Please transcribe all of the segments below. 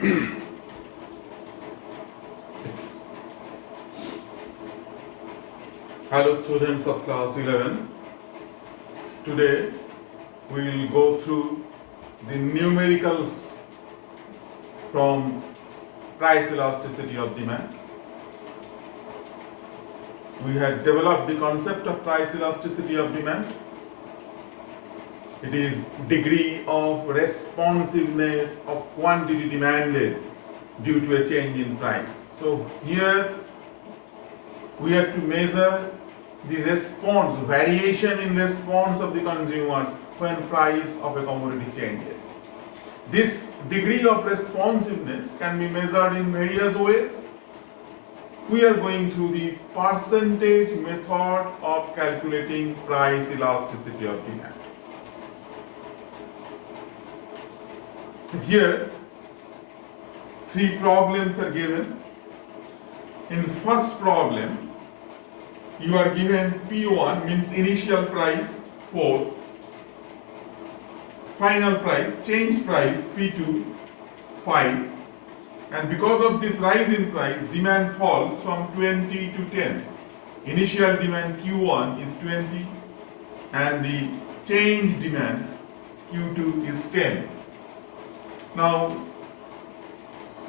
Hello students of class 11. Today we will go through the numericals from price elasticity of demand. We had developed the concept of price elasticity of demand. It is degree of responsiveness of quantity demanded due to a change in price. So here we have to measure the response, variation in response of the consumers when price of a commodity changes. This degree of responsiveness can be measured in various ways. We are going through the percentage method of calculating price elasticity of demand. Here, three problems are given. In first problem, you are given P1 means initial price 4, final price, change price P2 5, and because of this rise in price, demand falls from 20 to 10. Initial demand Q1 is 20 and the change demand Q2 is 10. Now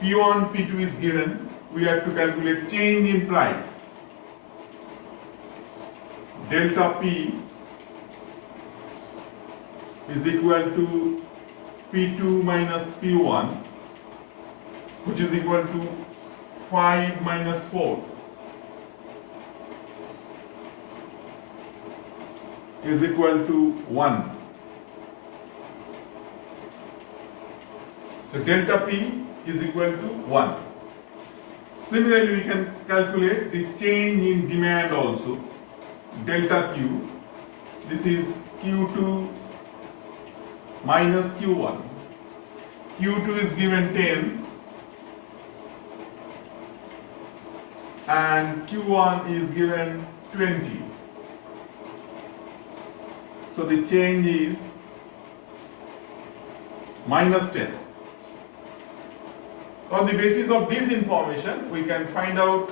P1, P2 is given. We have to calculate change in price. Delta P is equal to P2 minus P1, which is equal to 5 minus 4 is equal to 1. So delta P is equal to 1. Similarly, we can calculate the change in demand also. Delta Q, this is Q2 minus Q1. Q2 is given 10 and Q1 is given 20. So the change is minus 10. On the basis of this information, we can find out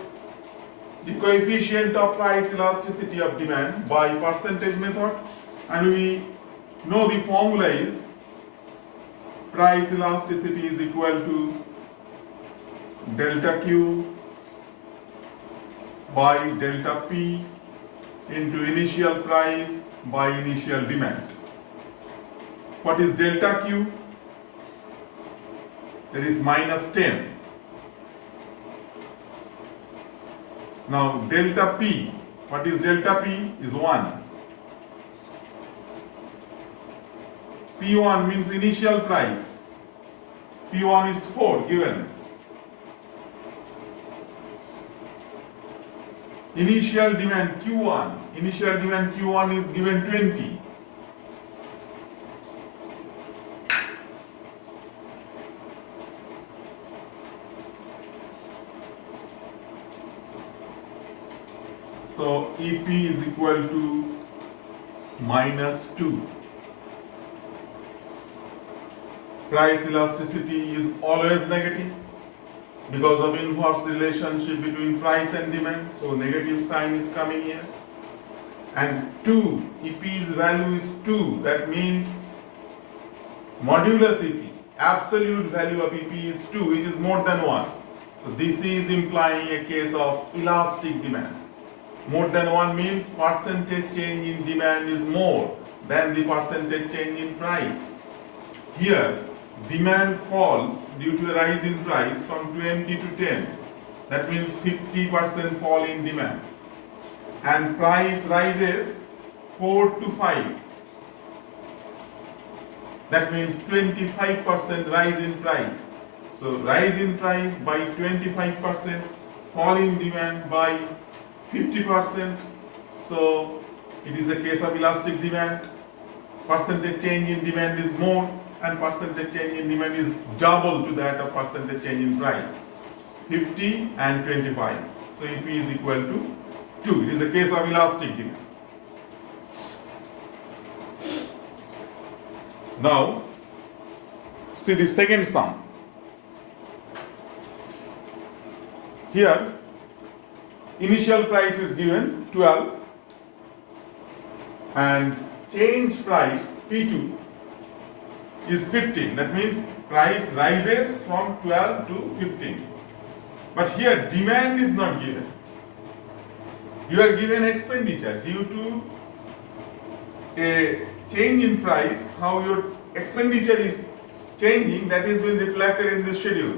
the coefficient of price elasticity of demand by percentage method, and we know the formula is price elasticity is equal to delta Q by delta P into initial price by initial demand. What is delta Q? That is minus 10. Now delta P, what is delta P? Is 1. P1 means initial price. P1 is 4 given. Initial demand Q1 is given 20. So EP is equal to minus 2. Price elasticity is always negative because of inverse relationship between price and demand. So negative sign is coming here. And 2, EP's value is 2. That means modulus EP, absolute value of EP is 2, which is more than 1. So this is implying a case of elastic demand. More than 1 means percentage change in demand is more than the percentage change in price. Here, demand falls due to a rise in price from 20 to 10. That means 50% fall in demand. And price rises 4 to 5. That means 25% rise in price. So rise in price by 25%, fall in demand by 50%. So it is a case of elastic demand. Percentage change in demand is more and percentage change in demand is double to that of percentage change in price. 50 and 25. So EP is equal to 2. It is a case of elastic demand. Now, see the second sum. Here, initial price is given 12 and change price P2 is 15. That means price rises from 12 to 15. But here demand is not given. You are given expenditure due to a change in price, how your expenditure is changing, that is being reflected in this schedule.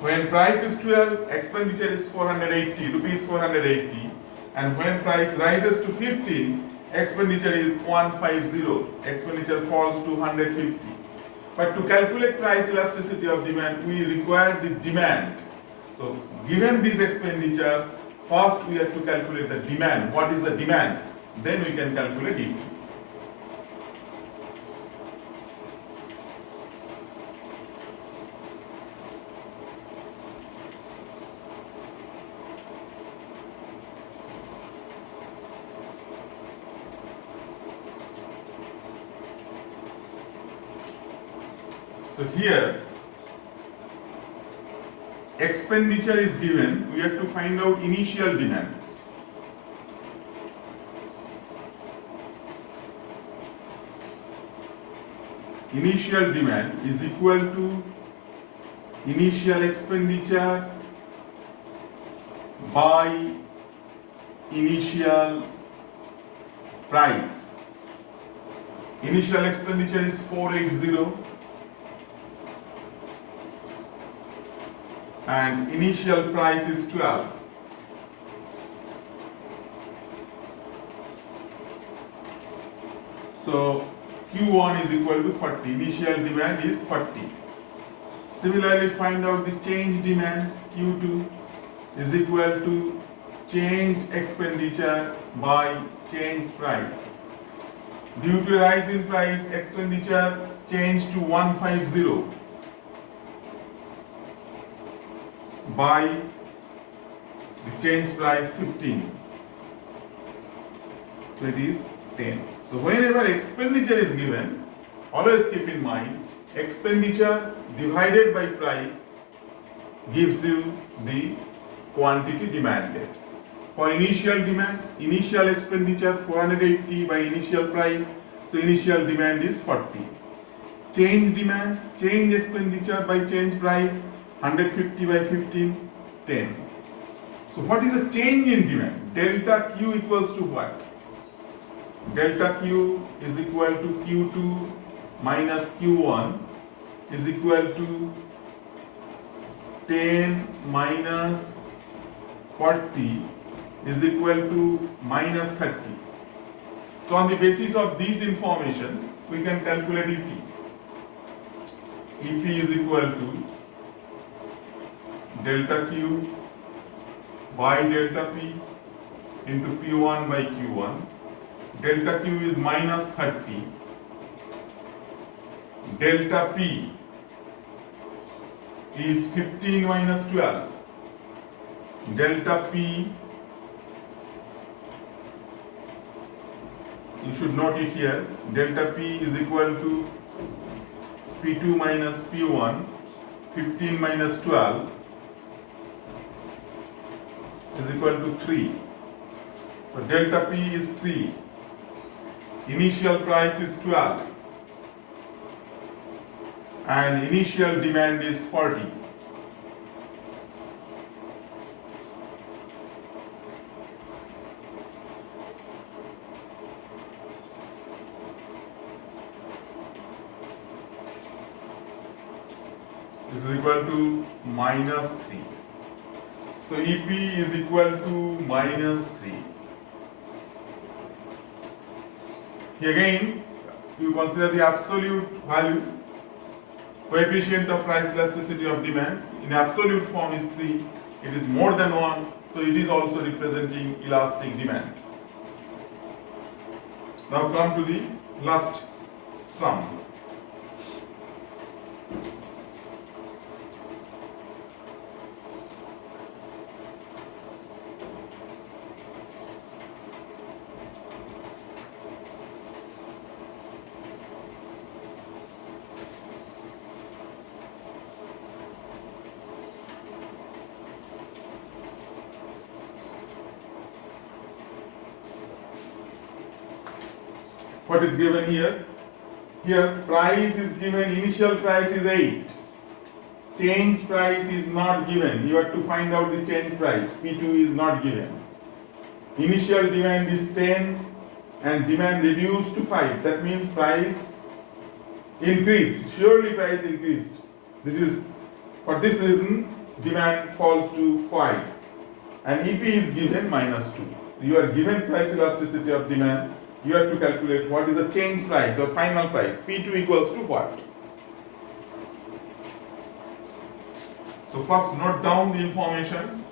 When price is 12, expenditure is 480, rupees 480, and when price rises to 15, expenditure is 150, expenditure falls to 150. But to calculate price elasticity of demand, we require the demand. So given these expenditures, first we have to calculate the demand. What is the demand? Then we can calculate it. So here expenditure is given, we have to find out initial demand. Initial demand is equal to initial expenditure by initial price. Initial expenditure is 480 and initial price is 12. So Q1 is equal to 40. Initial demand is 40. Similarly, find out the change demand. Q2 is equal to change expenditure by change price. Due to rise in price, expenditure changed to 150 by the change price 15. So it is 10. So whenever expenditure is given, always keep in mind expenditure divided by price gives you the quantity demanded. For initial demand, initial expenditure 480 by initial price, so initial demand is 40. Change demand, change expenditure by change price 150 by 15, 10. So what is the change in demand? Delta Q equals to what? Delta Q is equal to Q2 minus Q1 is equal to 10 minus 40 is equal to minus 30. So on the basis of these informations, we can calculate EP. EP is equal to delta Q by delta P into P1 by Q1. Delta Q is minus 30. Delta P is 15 minus 12. Delta P, you should note it here, delta P is equal to P2 minus P1, 15 minus 12 is equal to 3. So delta P is 3. Initial price is 12 and initial demand is 40. This is equal to minus 3. So EP is equal to minus 3. Here again, you consider the absolute value, coefficient of price elasticity of demand. In absolute form is 3. It is more than 1, so it is also representing elastic demand. Now come to the last sum. What is given here? Here price is given, initial price is 8. Change price is not given. You have to find out the change price. P2 is not given. Initial demand is 10 and demand reduced to 5. That means price increased. Surely price increased. This is, for this reason, demand falls to 5. And EP is given -2. You are given price elasticity of demand. You have to calculate what is the change price or final price. P2 equals to what? So first note down the informations.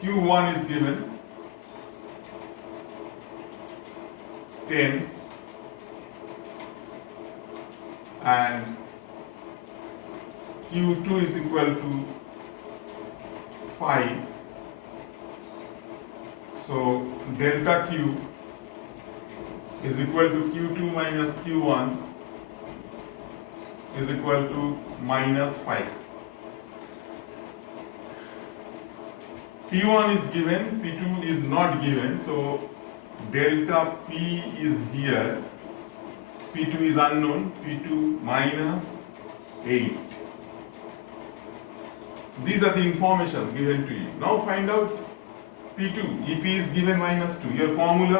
Q1 is given 10 and Q2 is equal to 5. So delta Q is equal to Q2 minus Q1 is equal to -5. P1 is given, P2 is not given, so delta P is here, P2 is unknown, P2 minus 8. These are the informations given to you. Now find out P2. EP is given -2. Your formula,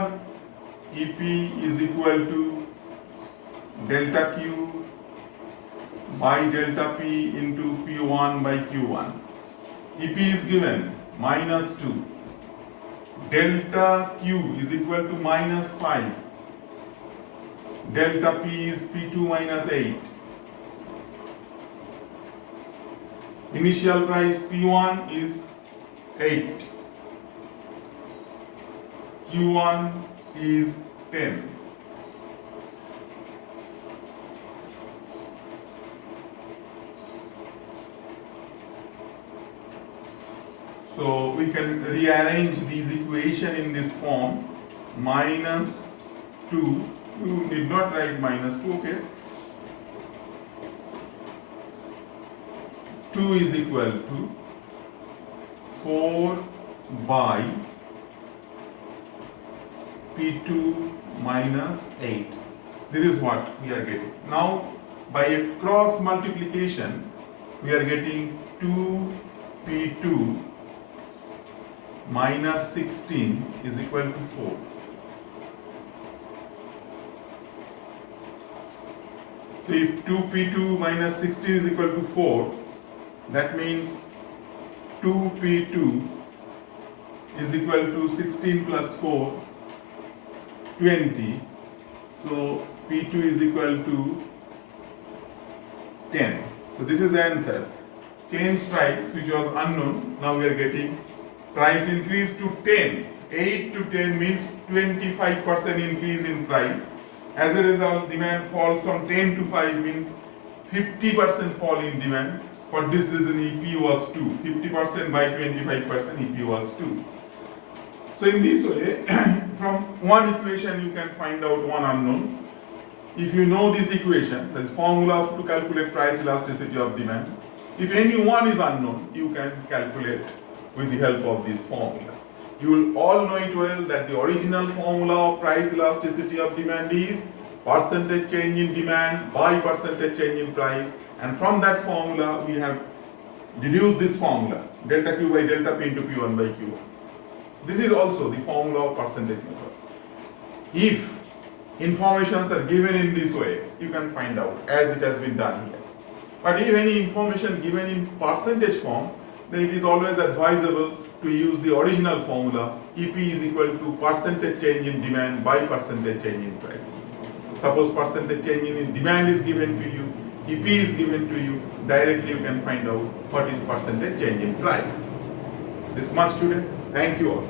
EP is equal to delta Q by delta P into P1 by Q1. EP is given -2. Delta Q is equal to -5. Delta P is P2 minus 8. Initial price P1 is 8. Q1 is 10. So we can rearrange these equation in this form. -2, you need not write -2, okay. 2 is equal to 4 by P2 minus 8. This is what we are getting. Now by a cross multiplication we are getting 2P2 minus 16 is equal to 4. So if 2P2 minus 16 is equal to 4, that means 2P2 is equal to 16 plus 4, 20. So P2 is equal to 10. So this is the answer. Change price, which was unknown, now we are getting price increase to 10. 8 to 10 means 25% increase in price. As a result, demand falls from 10 to 5 means 50% fall in demand. For this reason, EP was 2. 50% by 25%, EP was 2. So in this way, from one equation you can find out one unknown. If you know this equation, this formula to calculate price elasticity of demand, if any one is unknown, you can calculate with the help of this formula. You will all know it well that the original formula of price elasticity of demand is percentage change in demand by percentage change in price, and from that formula we have deduced this formula, delta Q by delta P into P1 by Q1. This is also the formula of percentage method. If informations are given in this way, you can find out as it has been done here. But if any information given in percentage form, then it is always advisable to use the original formula, EP is equal to percentage change in demand by percentage change in price. Suppose percentage change in demand is given to you, EP is given to you, directly you can find out what is percentage change in price. This much, student. Thank you all.